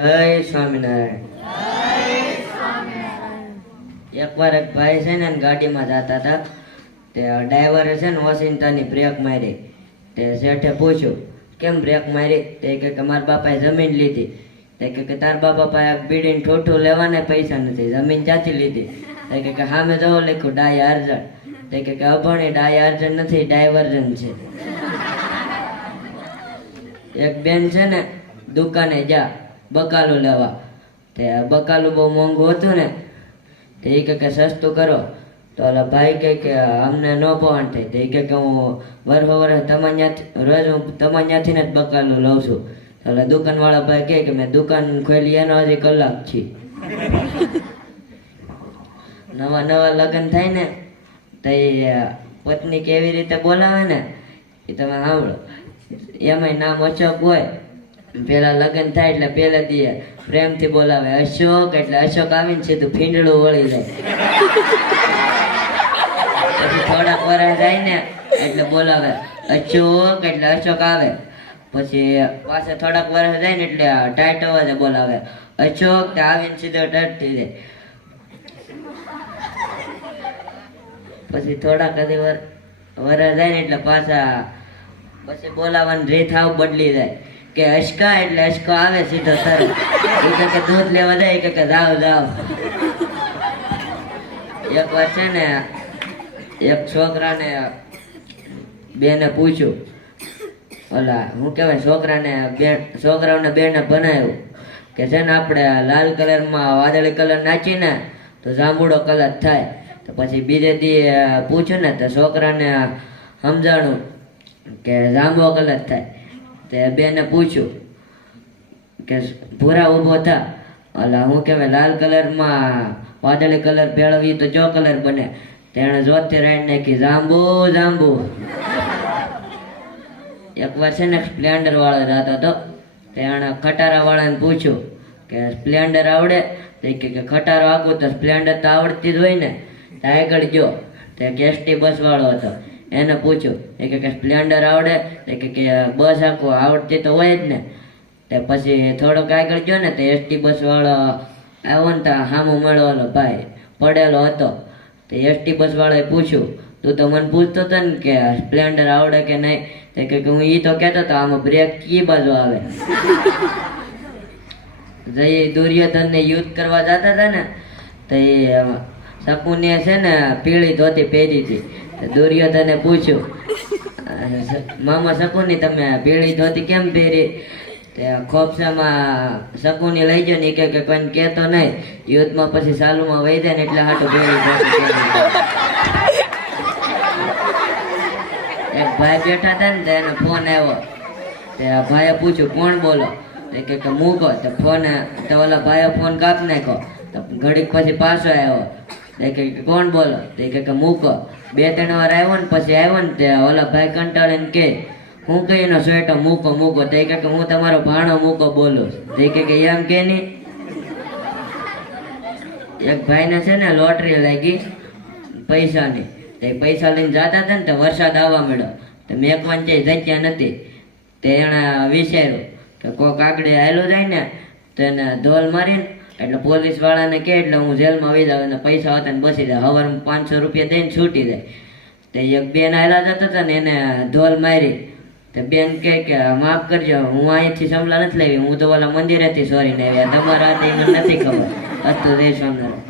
જય સ્વામિનારાયણ. એકવાર એક ભાઈ છે ને ગાડીમાં જતા હતા. તે ડ્રાઈવરે છે ને વોશિંગ્ટનની બ્રેક મારી. તે શેઠે પૂછ્યું કેમ બ્રેક મારી? તે કે મારા બાપાએ જમીન લીધી. તે કે તાર બાપા પાસે બીડીને ઠોઠું લેવાને પૈસા નથી, જમીન ક્યાંથી લીધી? તે કે સામે જવો લખ્યું ડાય અર્જન. તે કે અભણી ડાય અર્જન નથી, ડાયવર્જન છે. એક બેન છે ને દુકાને જા બકાલું લેવા. તે બકાલું બહુ મોંઘું હતું ને, તે એ કે સસ્તું કરો. તો ઓલા ભાઈ કે અમને ન પહોંચ થાય. તે કે હું વર્ષો વર્ષ તમારે રોજ હું તમારે ત્યાંથી ને જ બકાલું લઉં છું. એટલે દુકાનવાળા ભાઈ કે મેં દુકાન ખોલી એનો હજી કલાક છે. નવા નવા લગ્ન થાય ને તો પત્ની કેવી રીતે બોલાવે ને એ તમે સાંભળો. એમાંય નામ અશોક હોય. પેલા લગ્ન થાય એટલે પેલા દી પ્રેમથી બોલાવે અશોક, એટલે અશોક આવીને સીધું ફીંડડું વળી જાય. પછી થોડાક વર્ષ જાય ને એટલે બોલાવે અશોક, એટલે અશોક આવે. પછી પાછા થોડાક વર્ષ જાય ને એટલે ટાઈટ અવાજે બોલાવે અશોક, તે આવીને સીધો ટાઈટ થઈ જાય. પછી થોડાક વર્ષ જાય ને એટલે પાછા પછી બોલાવાની રીત હાવ બદલી જાય કે અશકા, એટલે અશકો આવે સીધો તરત. એ કે દૂધ લેવા જાય કે જાવ જાવ. એક વાર છે ને એક છોકરાને બેને પૂછ્યું, ઓલા શું કહેવાય છોકરાઓને બેને બનાવ્યું કે છે ને આપણે લાલ કલરમાં વાદળી કલર નાખીને તો જાંબુડો કલર થાય. તો પછી બીજે દી પૂછ્યું ને તો છોકરાને સમજાણું કે જાંબો કલર થાય. તે બેને પૂછ્યું કે ભૂરા ઊભો થા, ઓલા શું કહેવાય લાલ કલરમાં વાદળી કલર ભેળવી તો જો કલર બને. તેણે જોતે રાઈડ નાખી જાંબુ જાંબુ. એકવાર છે ને સ્પ્લેન્ડર વાળો જતો હતો. તેણે ખટારા વાળાને પૂછ્યું કે સ્પ્લેન્ડર આવડે? તે કે ખટારો આખું તો સ્પ્લેન્ડર તો આવડતી જ હોય ને. તે આગળ ગયો. તે એસટી બસ વાળો હતો. એને પૂછ્યું એ કે સ્પ્લેન્ડર આવડે? તે કે બસ આખું આવડતી તો હોય જ ને. તે પછી થોડોક આગળ ગયો ને તો એસટી બસ વાળો આવ્યો ને ત્યાં સામો મળેલો ભાઈ પડેલો હતો. તે એસટી બસ વાળાએ પૂછ્યું તું તો મને પૂછતો હતો ને કે સ્પ્લેન્ડર આવડે કે નહીં? તે કે હું એ તો કહેતો હતો આમાં બ્રેક કી બાજુ આવે. જઈ દુર્યોધનને યુદ્ધ કરવા જતા હતા ને તો એ શકુને છે ને પીળી ધોતી પહેરી હતી. દુર્યોધને પૂછ્યું મામા શકુની તમે પીળી ધોતી કેમ પહેરી? તે ખોપસામાં શકુની લઈ ગયો ને કે કોઈને કહેતો નહીં, યુદ્ધમાં પછી સાલુમાં વહી જાય ને એટલે હાટું પીળી ધોતી પહેરી. એક ભાઈ બેઠા હતા ને તો એને ફોન આવ્યો. તે ભાઈએ પૂછ્યું કોણ બોલો? તે કે મૂકો. તો ફોન તો ઓલા ભાઈએ ફોન કાપી નાખ્યો. તો ઘડીક પછી પાછો આવ્યો. તે કે કોણ બોલો? તે કે મૂકો. 2-3 વાર આવ્યો ને પછી આવ્યો ને તે ઓલા ભાઈ કંટાળીને કે હું કહીને સ્વેટો મૂકો મૂકો. તે કે હું તમારો ભાણો મૂકો બોલું. તે કે એમ કે નહીં. એક ભાઈને છે ને લોટરી લાગી પૈસાની. તે પૈસા લઈને જતા હતા ને તો વરસાદ આવવા મળ્યો. તો મેકવાન જે જગ્યા નથી. તે એણે વિચાર્યું કે કોક આગળ આવેલો જાય ને તો એને ધોલ મારીને એટલે પોલીસ વાળાને કહે એટલે હું જેલમાં આવી જાઉં અને પૈસા હતા ને બસી જાય. હવારમાં 500 રૂપિયા દઈને છૂટી જાય. તે એક બેન આવેલા જતા હતા ને એને ધોલ મારી. તે બેન કહે કે માફ કરજો, હું અહીંથી સમલા નથી લેવી, હું તો ઓલા મંદિરેથી સોરીને આવ્યા, તમારા હાથે મને નથી ખબર. અસ્તુ જય સ્વામિનારાયણ.